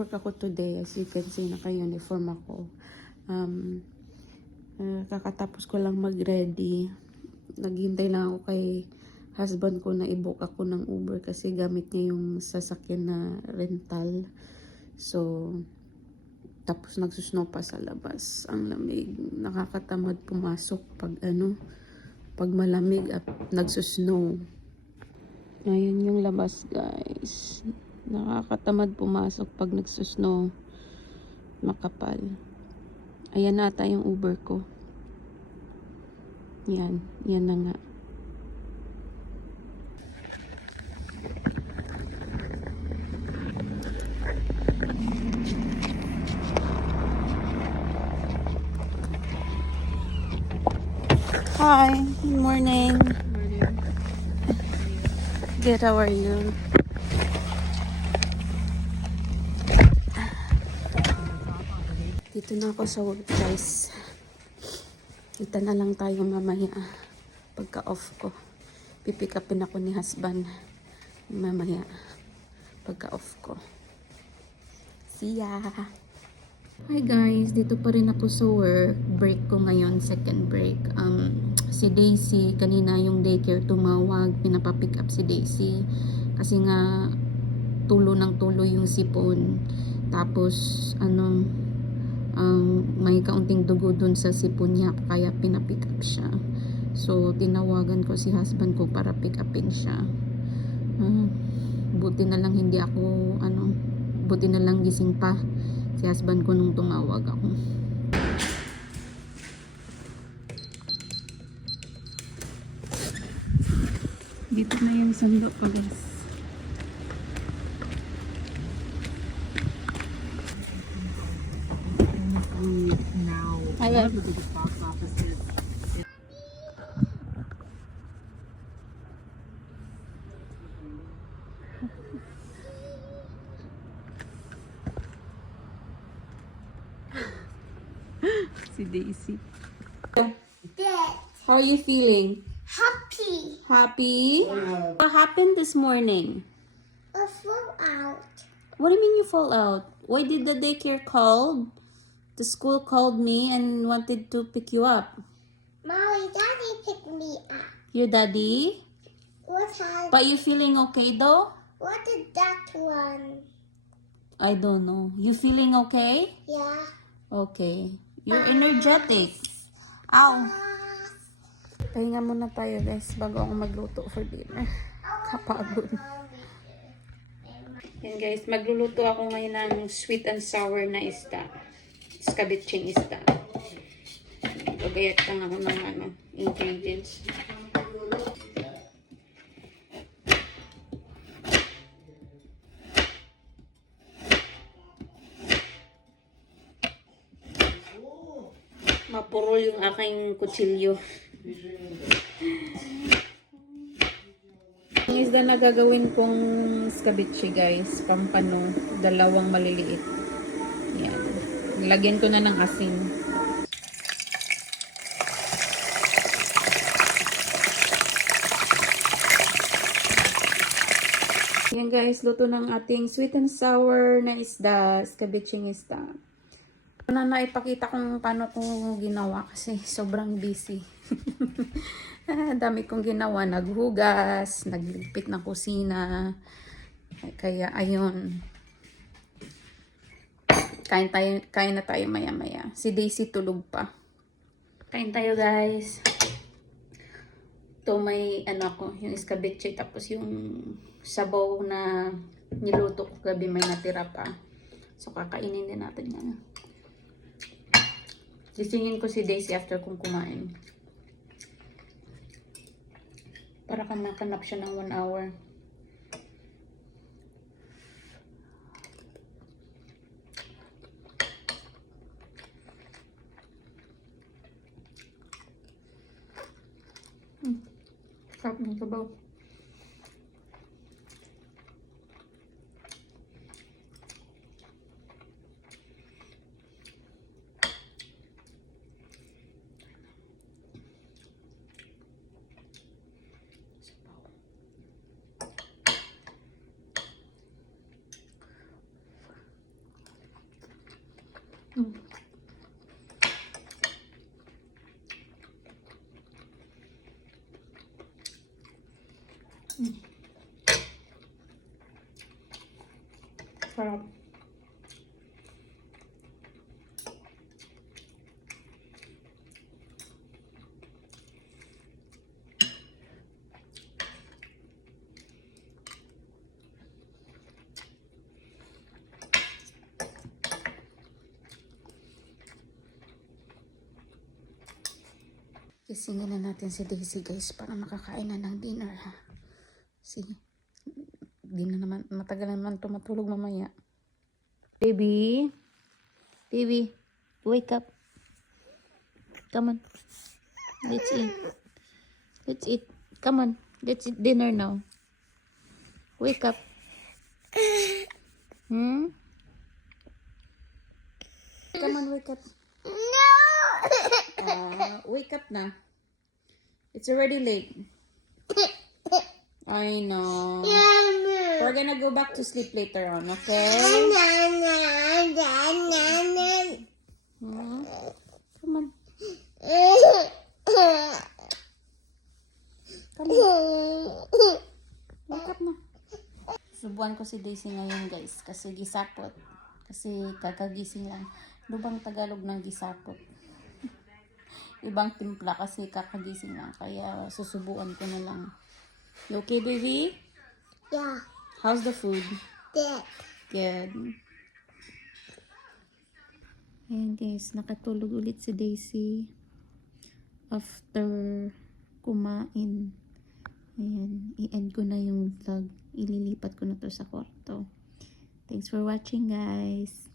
work ako today. As you can see, naka-uniform ako. Kakatapos ko lang mag-ready. Naghintay lang ako kay husband ko na i-book ako ng Uber kasi gamit niya yung sasakyan na rental. So, tapos nagsusnow pa sa labas. Ang lamig. Nakakatamad pumasok pag malamig at nagsusnow. Ayan yung labas, guys. Nakakatamad pumasok pag nagsusnow. Makapal. Ayan nata yung Uber ko. Yan na nga. Hi, good morning. Good, how are you? Dito na ako sa work, guys. Kita na lang tayo mamaya. Pagka off ko. Pipick upin ako ni husband. Mamaya. Pagka off ko. See ya! Hi guys, dito pa rin ako sa work. Break ko ngayon, second break. Si Daisy, kanina yung daycare tumawag. Pinapapick up si Daisy. Kasi nga, tulo ng tulo yung sipon. Tapos, may kaunting dugo dun sa sipon niya, kaya pinapick up siya. So, tinawagan ko si husband ko para pick upin siya. Buti na lang hindi ako, buti na lang gising pa si husband ko nung tumawag ako. Dito na yung sando ko, guys. Now, Hi, one of the biggest box offices. Si Daisy. Dad, How are you feeling? happy. Happy? What happened this morning? I flew out. What do you mean you fall out? Why did the daycare call? The school called me and wanted to pick you up. Mommy, Daddy picked me up. Your daddy? What had, But you feeling okay though? what did that one? I don't know. You feeling okay? Yeah. Okay. You're energetic. Ow. Pahinga muna tayo, guys, bago ako magluto for dinner. Kapagod. Yan, guys, magluluto ako ngayon ng sweet and sour na isda. Scabitching isda. Gagayat lang ako ng ingredients. Mapurol yung aking kutsilyo. Ang isda na gagawin kong scabitchi, guys, pampano, dalawang maliliit. Yan. Lagyan ko na ng asin. Yan, guys, luto ng ating sweet and sour na isda, scabitching isda. Na naipakita kung paano ko ginawa kasi sobrang busy. Dami kong ginawa, naghugas, nagligpit ng kusina. Kaya ayun. Kain na tayo maya-maya. Si Daisy tulog pa. Kain tayo, guys. Ito may yung escabeche, tapos yung sabaw na niluto ko gabi may natira pa. So kakainin din natin yan. Sisingin ko si Daisy after kong kumain. Para kanakanap siya ng 1 hour. Sarap ng sabaw. Sarap. Gisingin na natin si Daisy guys para makakain na ng dinner ha. Di na naman, matagal naman tumatulog mamaya. Baby, wake up. Come on. Let's eat. Let's eat. Come on. Let's eat dinner now. Wake up. Come on, wake up. No! Wake up na. It's already late. I know. We're gonna go back to sleep later on, okay? Come on. Come on. Wake up na. Subuan ko si Daisy ngayon guys. Kasi gisapot. Kasi kakagising lang. Lubang Tagalog ng gisapot. Ibang timpla kasi kakagising lang. Kaya susubuan ko na lang. You okay, baby? Yeah. How's the food? Good. Good. Ayan guys, nakatulog ulit si Daisy after kumain. Ayan, i-end ko na yung vlog. Ililipat ko na to sa kwarto. Thanks for watching guys.